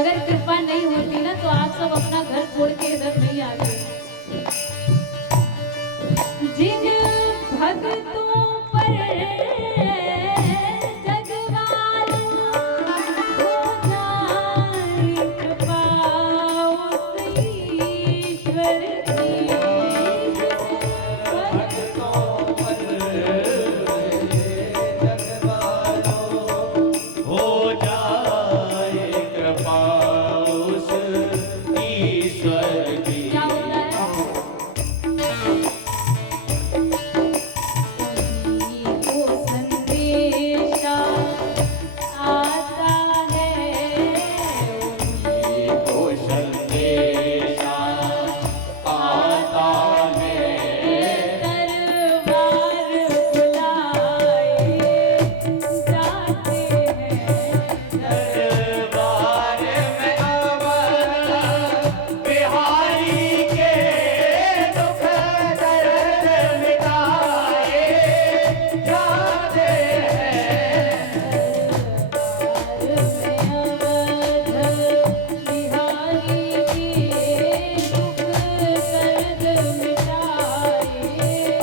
अगर कृपा नहीं होती ना तो आप सब अपना घर छोड़ के इधर नहीं आते। जिन भक्तों पर जगवाला हो जाए कृपा उस ईश्वर की। भक्तों पर जगवालो हो जाए कृपा उस ईश्वर की। क्या होता है? को संदेशा आता है, को संदेशा आता है, दरबार बुलाए जाते हैं। दरबार में अमर बिहारी के दुख दर्द मिटाए जाते हैं। बार में अमर बिहारी के दुख दर्द मिटाए जाते हैं।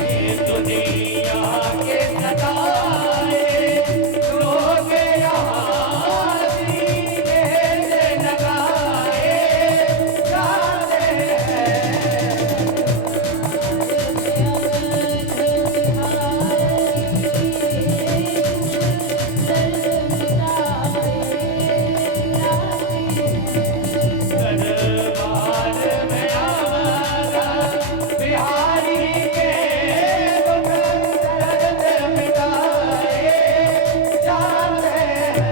ये दुनिया के सताए लोग यहाँ सीने से लगाए जाते हैं। दरबार में अमर बिहारी के दुख दर्द मिटाए जाते हैं।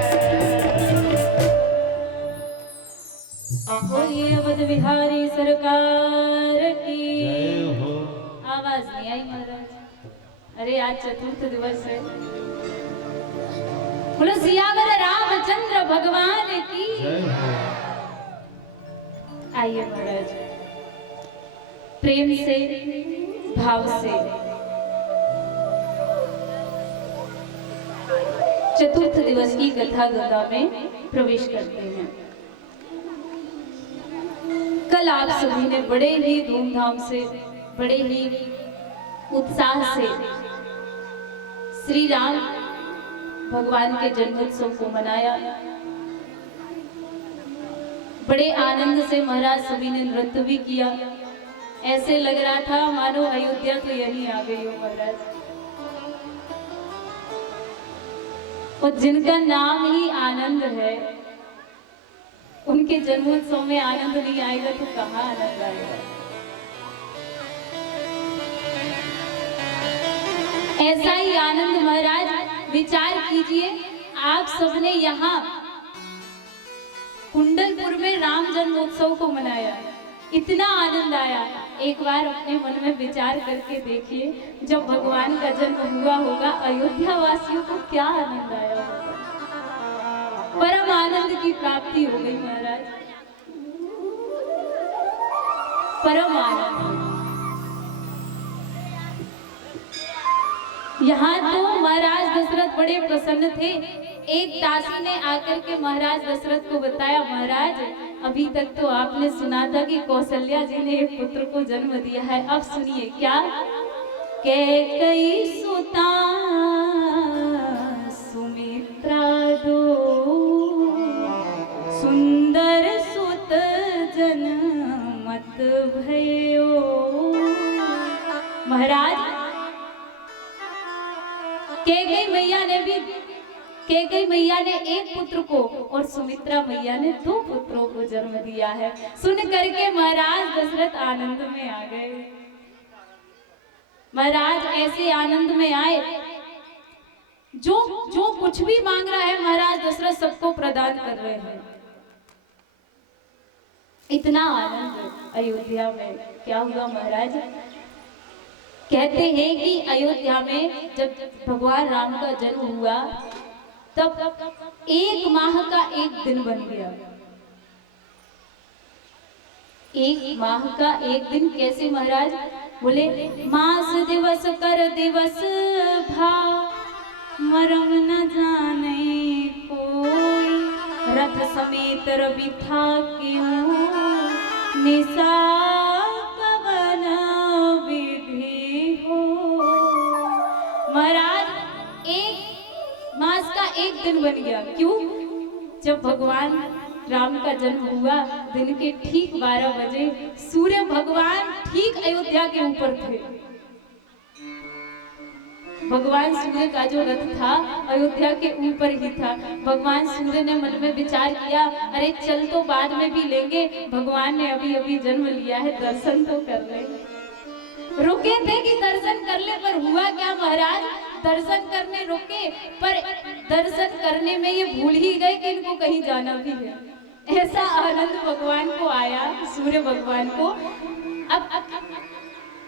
बोलिए अवध बिहारी सरकार की। हो आवाज नहीं आई महाराज। अरे आज चतुर्थ दिवस है। बोलो सियावर रामचंद्र भगवान की। आइए महाराज, प्रेम से भाव से चतुर्थ दिवस की कथा गंगा में प्रवेश करते हैं। कल आप सभी ने बड़े ही धूमधाम से, बड़े ही उत्साह से श्री राम भगवान के जन्मोत्सव को मनाया। बड़े आनंद से महाराज सभी ने नृत्य भी किया। ऐसे लग रहा था मानो अयोध्या तो यहीं आ गई हो महाराज। और जिनका नाम ही आनंद है, उनके जन्मोत्सव में आनंद नहीं आएगा तो कहाँ आनंद आएगा। ऐसा ही आनंद महाराज, विचार कीजिए, आप सबने यहाँ कुंडलपुर में राम जन्मोत्सव को मनाया, इतना आनंद आया। एक बार अपने मन में विचार करके देखिए, जब भगवान का जन्म हुआ होगा अयोध्या वासियों को क्या आनंद आया होगा। परम आनंद की प्राप्ति हो गई महाराज, परम आनंद। यहाँ तो महाराज दशरथ बड़े प्रसन्न थे। एक दासी ने आकर के महाराज दशरथ को बताया, महाराज अभी तक तो आपने सुना था कि कौशल्या जी ने एक पुत्र को जन्म दिया है, अब सुनिए क्या। कैकेयी सुता सुमित्रा दो सुंदर सुत जनमत भयो। महाराज कैकेयी मैया ने एक पुत्र को और सुमित्रा मैया ने 2 पुत्रों को जन्म दिया है। सुन करके महाराज दशरथ आनंद में आ गए। महाराज ऐसे आनंद में आए, जो कुछ भी मांग रहा है महाराज दशरथ सबको प्रदान कर रहे हैं। इतना आनंद अयोध्या में। क्या हुआ महाराज, कहते हैं कि अयोध्या में जब भगवान राम का जन्म हुआ तब 1 माह का 1 दिन बन गया। 1 माह का 1 दिन कैसे महाराज? बोले मास दिवस कर दिवस भा, मरम न जाने कोई, रथ समेत रवि था क्यों, निशा पवन विधि हो। महाराज 1 मास का 1 दिन बन गया। क्यों? जब भगवान राम का जन्म हुआ दिन के ठीक 12 बजे सूर्य भगवान ठीक अयोध्या के ऊपर थे। भगवान सूर्य का जो रथ था अयोध्या के ऊपर ही था। भगवान सूर्य ने मन में विचार किया, अरे चल तो बाद में भी लेंगे, भगवान ने अभी अभी जन्म लिया है, दर्शन तो कर ले। रुके थे कि दर्शन कर ले, पर हुआ क्या महाराज, दर्शन करने रुके पर दर्शन करने में ये भूल ही गए कि इनको कहीं जाना भी है। ऐसा आनंद भगवान को आया, सूर्य भगवान को। अब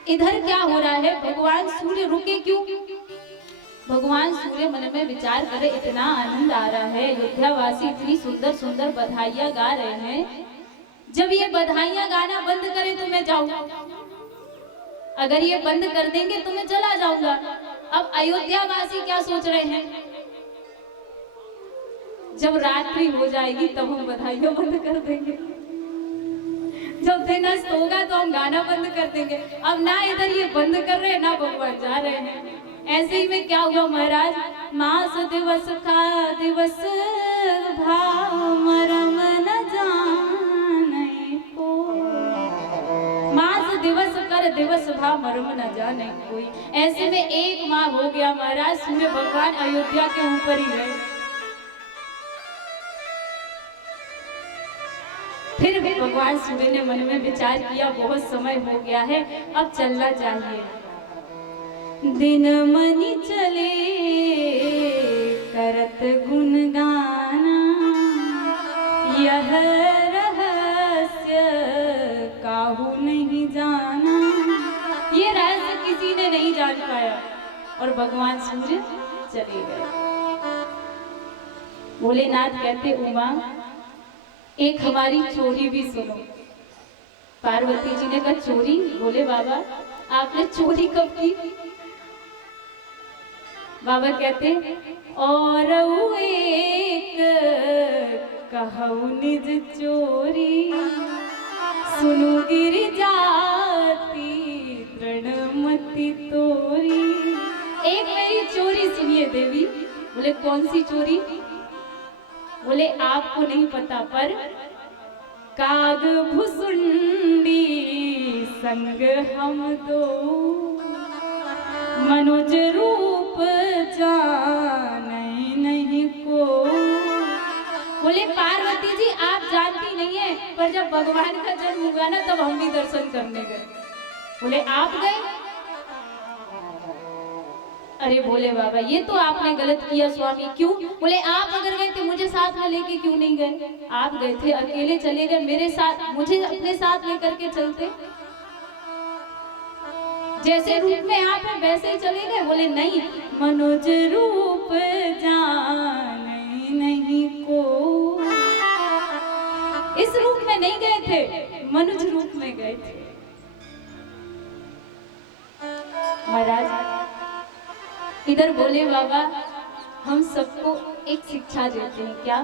इधर क्या हो रहा है, भगवान सूर्य रुके क्यों? भगवान सूर्य मन में विचार करे, इतना आनंद आ रहा है, अयोध्या वासी इतनी सुंदर सुंदर बधाइयां गा रहे हैं, जब ये बधाइयां गाना बंद करें तो मैं जाऊं, अगर ये बंद कर देंगे तो मैं चला जाऊंगा। अब अयोध्या वासी क्या सोच रहे हैं, जब रात्रि हो जाएगी तब हम बधाइयां बंद कर देंगे, जब दिन अस्त होगा तो हम गाना बंद कर देंगे। अब ना इधर ये बंद कर रहे हैं ना भगवान जा रहे हैं। ऐसे ही में क्या हुआ महाराज, मास दिवस का दिवस भाव, मरम न जाने को। मास दिवस कर दिवस भाव, मरम न जाने कोई। ऐसे में 1 माह हो गया महाराज, सूर्य भगवान अयोध्या के ऊपर ही रहे। फिर भगवान सूर्य ने मन में विचार किया, बहुत समय हो गया है, अब चलना चाहिए। दिन मनि चले करत गुणगाना, यह रहस्य काहू नहीं जाना। ये रहस्य किसी ने नहीं जान पाया और भगवान सूर्य चले गए। भोलेनाथ कहते, उमा एक हमारी चोरी भी सुनो। पार्वती जी ने कहा, चोरी? बोले बाबा आपने चोरी कब की? बाबा कहते, और एक कहूँ निज चोरी, सुनु गिर जाती तृणमति तोरी। एक मेरी चोरी सुनिए देवी। बोले कौन सी चोरी? बोले आपको नहीं पता, पर काग भुसुंडी संग हम दो, मनुज रूप जाने नहीं को। बोले पार्वती जी आप जानती नहीं है, पर जब भगवान का जन्म हुआ ना तब हम भी दर्शन करने गए। बोले आप गए? अरे बोले बाबा ये तो आपने गलत किया स्वामी। क्यों? बोले आप अगर गए थे मुझे साथ में लेके क्यों नहीं गए? आप गए थे, अकेले चले गए, मेरे साथ, मुझे अपने साथ लेकर के चलते। जैसे रूप में आप हैं वैसे ही चले गए। बोले नहीं, मनुज रूप जाने नहीं को। इस रूप में नहीं गए थे, मनुज रूप में गए थे। महाराज इधर बोले बाबा हम सबको एक शिक्षा देते हैं। क्या?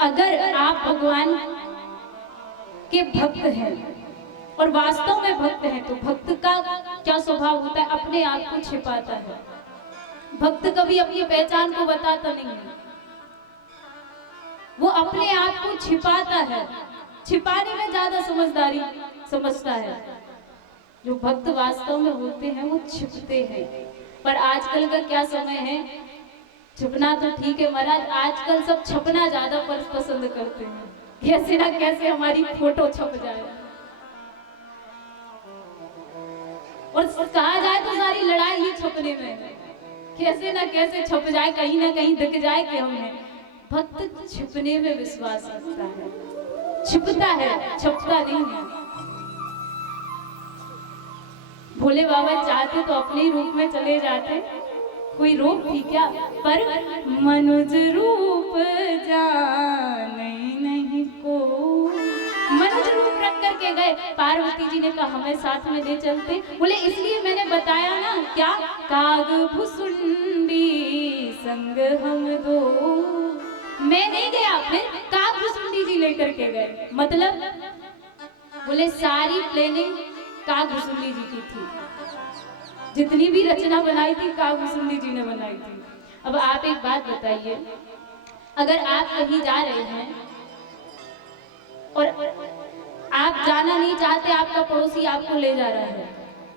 अगर आप भगवान के भक्त हैं और वास्तव में भक्त हैं तो भक्त का क्या स्वभाव होता है? अपने आप को छिपाता है। भक्त कभी अपनी पहचान को बताता नहीं है, वो अपने आप को छिपाता है। छिपाने में ज्यादा समझदारी समझता है। जो भक्त वास्तव में होते हैं वो छिपते हैं। पर आजकल का क्या समय है, छुपना तो ठीक है महाराज, आजकल सब छपना ज्यादा पसंद करते हैं। कैसे ना कैसे हमारी फोटो छप जाए, और कहा जाए तो सारी लड़ाई ही छपने में है। कैसे ना कैसे छप जाए, कहीं ना कहीं दिख जाए कि हम हैं। भक्त छिपने में विश्वास रखता है। छिपता है, छपता नहीं है। भोले बाबा चाहते तो अपने ही रूप में चले जाते, कोई रोक थी क्या? पर मनुज रूप जाने नहीं को, मनुज रूप रख करके गए। पार्वती जी ने कहा हमें साथ में ले चलते। बोले इसलिए मैंने बताया ना, क्या काग भुसुंडी संग हम दो। मैं नहीं गया, फिर काग भुसुंडी जी लेकर के गए। मतलब बोले सारी प्लानिंग काग भुसुंडी जी की थी, जितनी भी रचना बनाई थी काग भुसुंडी जी ने बनाई थी। अब आप एक बात बताइए, अगर आप कहीं जा रहे हैं और आप जाना नहीं चाहते, आपका पड़ोसी आपको ले जा रहा है,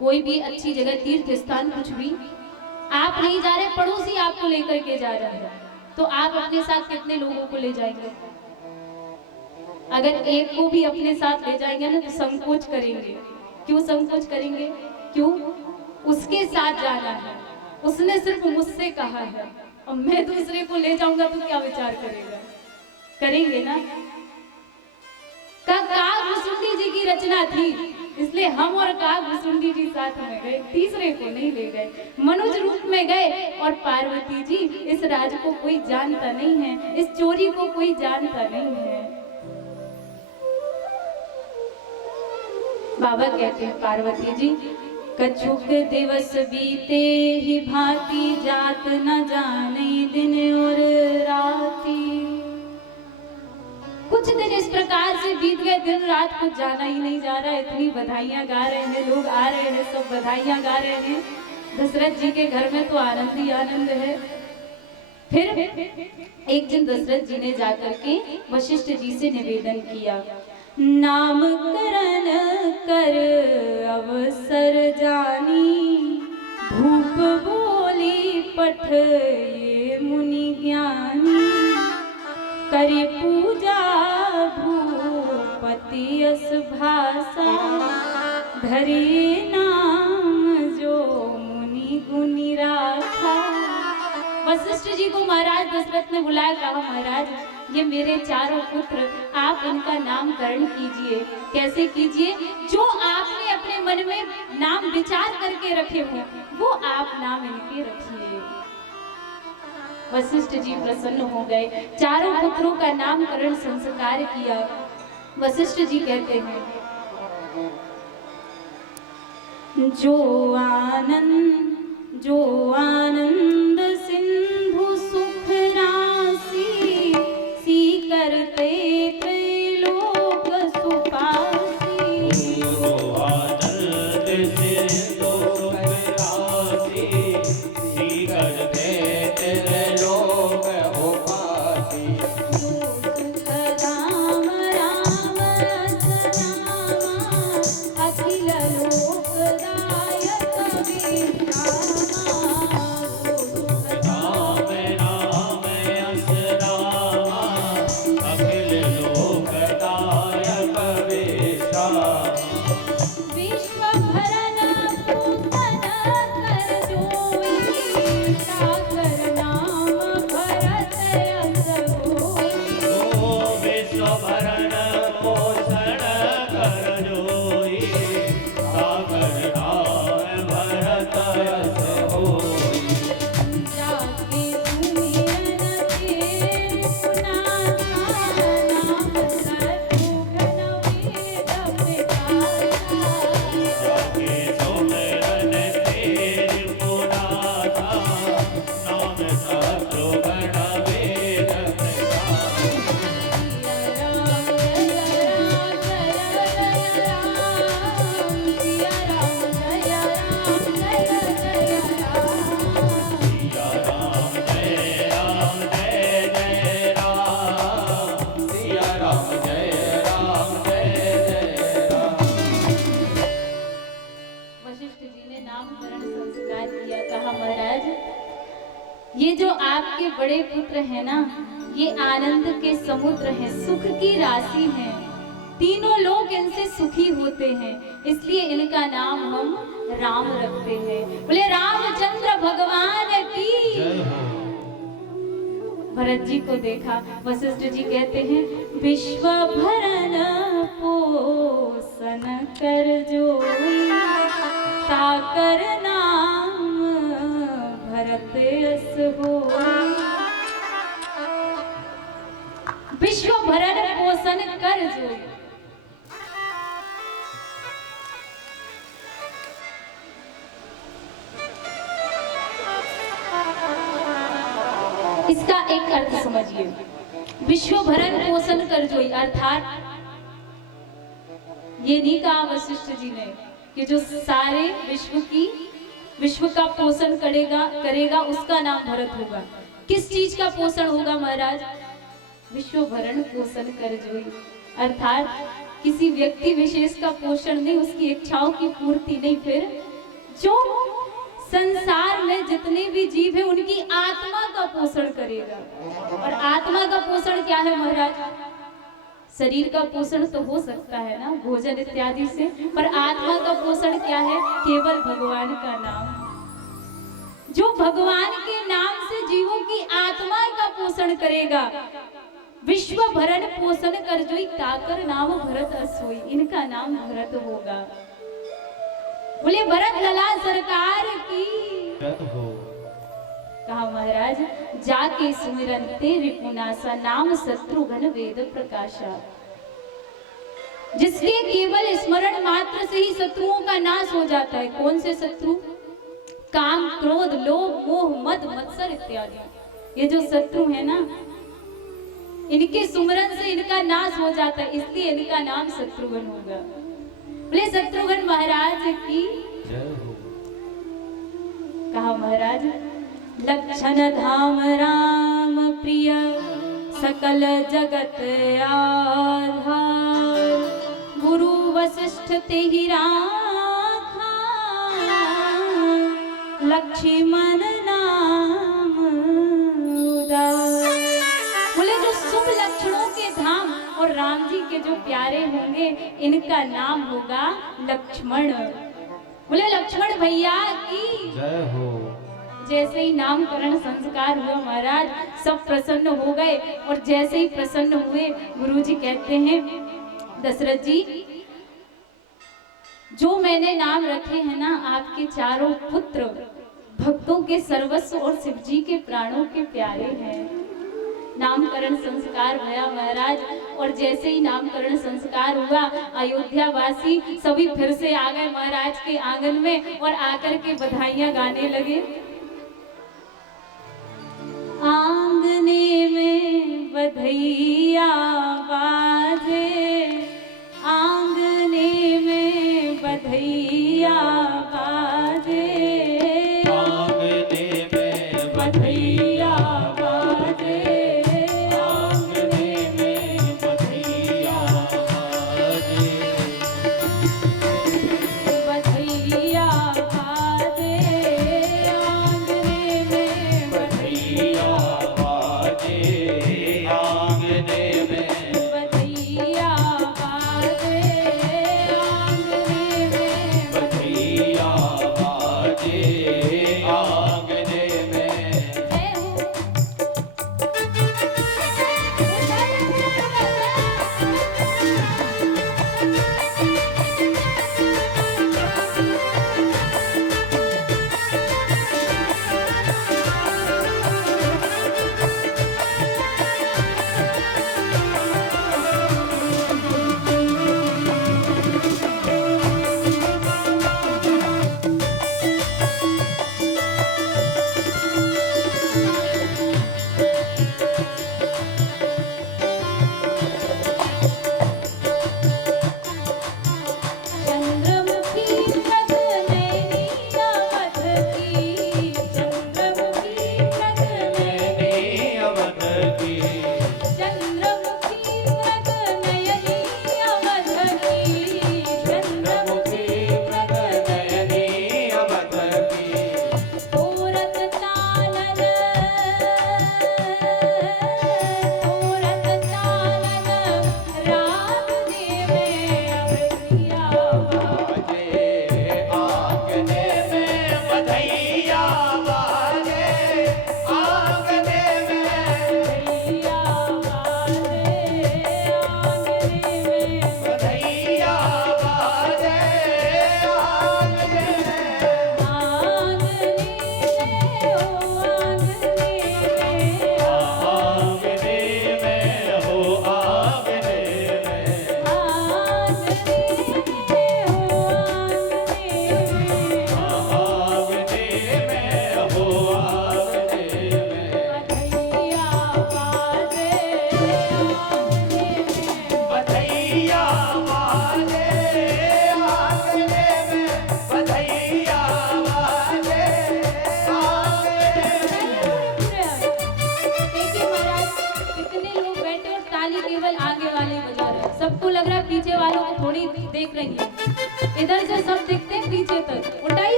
कोई भी अच्छी जगह, तीर्थ स्थान, कुछ भी, आप नहीं जा रहे, पड़ोसी आपको लेकर के जा रहा है, तो आप अपने साथ कितने लोगों को ले जाएंगे? अगर एक को भी अपने साथ ले जाएंगे ना तो संकोच करेंगे। क्यों संकोच करेंगे? क्यों? उसके साथ जाना है, उसने सिर्फ मुझसे कहा है, और मैं दूसरे को ले जाऊंगा तो क्या विचार करेगा? करेंगे ना। काग भुसुंडी जी की रचना थी, इसलिए हम और काग भुसुंडी जी साथ में गए, तीसरे को नहीं ले गए। मनुज रूप में गए और पार्वती जी, इस राज को कोई जानता नहीं है, इस चोरी को कोई जानता नहीं है। बाबा कहते हैं पार्वती जी, कछुक दिवस बीते ही भांति, जात न जाने दिन और राती। कुछ दिन इस प्रकार से बीत गए, दिन रात कुछ जाना ही नहीं जा रहा है। इतनी बधाइयां गा रहे हैं, लोग आ रहे हैं, सब बधाइयां गा रहे हैं। दशरथ जी के घर में तो आनंद ही आनंद है। फिर एक दिन दशरथ जी ने जाकर के वशिष्ठ जी से निवेदन किया, नामकरण कर अवसर जानी, भूप बोली पठ ये मुनि ज्ञानी, करे पूजा भूपति यस भाषा, धरे नाम जो मुनि गुनि राखा। वशिष्ठ जी को महाराज दशरथ ने बुलाया, कहा महाराज ये मेरे चारों पुत्र, आप इनका नामकरण कीजिए। कैसे कीजिए? जो आपने अपने मन में नाम विचार करके रखे हो वो आप नाम इनके रखिए। वशिष्ठ जी प्रसन्न हो गए, चारों पुत्रों का नामकरण संस्कार किया। वशिष्ठ जी कहते हैं, जो आनंद सिंधु सुख राशि, सी करते त्रैलोक सुपासी। जो आनंद सिंधु सुख राशि, सी करते त्रैलोक उपासी। जो सुख धाम राम रस रामा, अखिल लोकदायक विश्रामा। जो सुख राम राम यस रामा, अखिल लोकदायक विश्रामा। विश्व भरन पूतन कर जोई, सागर नाम भरत यस होई। ओ विश्व भरण पोषण कर जोई, सागर नाम भरत यस होई। जाके सुमिरन के पुनासा, नाम सत्पुरन वेद विकासा। जाके सुमिरन तेज पुनासा, नाम शत्रुघ्न वेद प्रकाश। सिया राम जय राम जय राम, सिया राम जय राम जय जय राम। सिया राम जय राम जय जय राम, सिया राम जय राम जय जय राम। वशिष्ठ जी ने नामकरण संस्कार किया। कहा महाराज ये जो आपके बड़े पुत्र हैं ना, ये आनंद के समुद्र हैं, सुख की राशि हैं, तीनों लोग इनसे सुखी होते हैं, इसलिए इनका नाम हम राम रखते हैं। बोले रामचंद्र भगवान की। भरत जी को देखा। वशिष्ठ जी कहते हैं विश्व भरन पोषण कर जोई, ताकर नाम भरत अस होई। विश्व भरण पोषण कर जोई। इसका एक अर्थ समझिए, विश्व भरण पोषण कर जोई अर्थात ये नहीं कहा वशिष्ठ जी ने कि जो सारे विश्व का पोषण करेगा उसका नाम भरत होगा। किस चीज का पोषण होगा महाराज? विश्व भरण पोषण कर जोई अर्थात किसी व्यक्ति विशेष का पोषण नहीं, उसकी इच्छाओं की पूर्ति नहीं, फिर जो संसार में जितने भी जीव है उनकी आत्मा का पोषण करेगा। और आत्मा का पोषण क्या है महाराज? शरीर का पोषण तो हो सकता है ना भोजन इत्यादि से, पर आत्मा का पोषण क्या है? केवल भगवान का नाम। जो भगवान के नाम से जीवों की आत्मा का पोषण करेगा, विश्व भरण पोषण कर जोई, ताकर नाम भरत अस होई, इनका नाम भरत होगा। बोले भरत लला सरकार की हो। कहा महाराज जाके सुमिरन तेरे पुनासा, नाम शत्रुघ्न वेद प्रकाशा। जिसके केवल स्मरण मात्र से ही शत्रुओं का नाश हो जाता है। कौन से शत्रु? काम, क्रोध, लोभ, मोह, मद, मत्सर इत्यादि। ये जो शत्रु है ना, इनके सुमरन से इनका नाश हो जाता है, इसलिए इनका नाम शत्रुघ्न होगा। बोले शत्रुघ्न महाराज की जय हो। कहा महाराज लक्षण धाम राम प्रिय, सकल जगत आधार, गुरु वशिष्ठ ते ही राखा, लक्ष्मण नाम उदार। बोले जो शुभ लक्षणों के धाम और राम जी के जो प्यारे होंगे, इनका नाम होगा लक्ष्मण। बोले लक्ष्मण भैया की जय हो। जैसे ही नामकरण संस्कार हुआ महाराज, सब प्रसन्न हो गए। और जैसे ही प्रसन्न हुए, गुरुजी कहते हैं दशरथ जी, जो मैंने नाम रखे हैं ना, आपके चारों पुत्र भक्तों के सर्वस्व और शिव जी के प्राणों के प्यारे हैं। नामकरण संस्कार भया महाराज, और जैसे ही नामकरण संस्कार हुआ, अयोध्या वासी सभी फिर से आ गए महाराज के आंगन में और आकर के बधाइयां गाने लगे। आंगने में बधैया